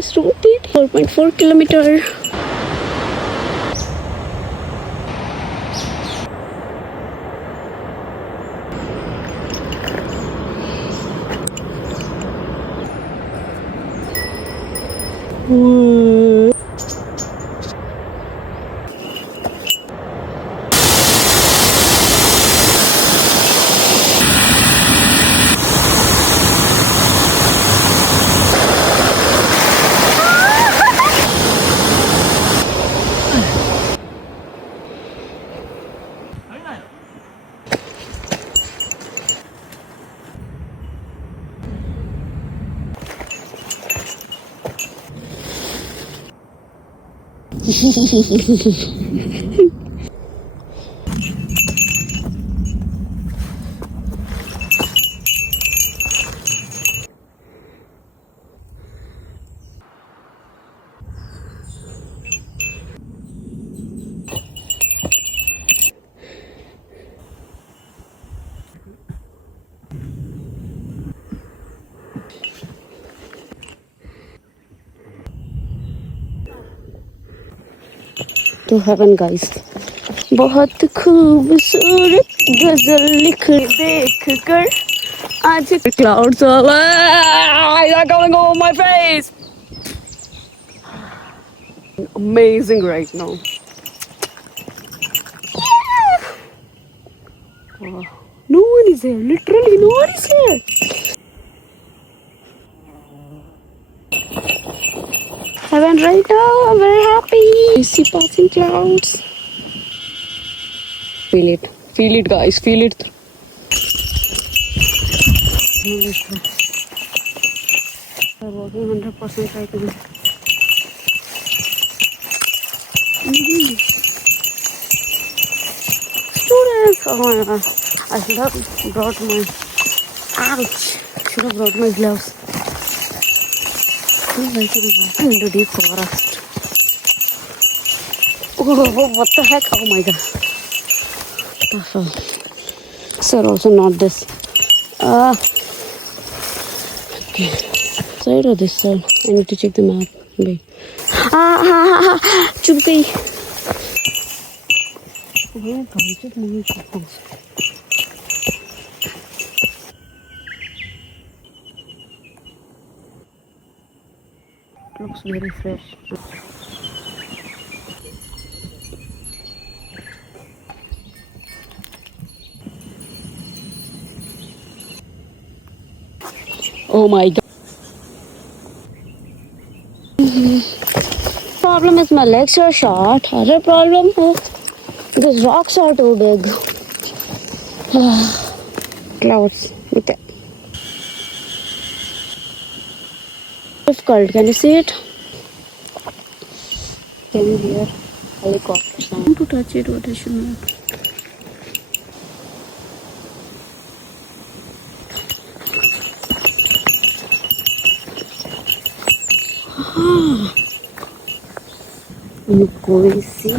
famous route 4.4 kilometer. To heaven guys, बहुत खूबसूरत गजल लिख देख कर आज clouds are coming over my face. Amazing right now. Yeah. Oh, no one is here. Literally no one is here. Heaven right now. I'm very happy. I see passing clouds. Feel it guys, feel it. I'm working 100% right now. Students, oh my god, I should have brought my, gloves. I'm walking into deep forest. Oh, what the heck, oh my god. Sir, also not this. Okay. Side or this side? I need to check the map. Wait. चुप गई. Looks very fresh. Oh my god. Problem is my legs are short. Other problem is these rocks are too big. Clouds. Okay. Difficult. Can you see it? Can you hear helicopter sound? I want to touch it, but I should not. Look, see.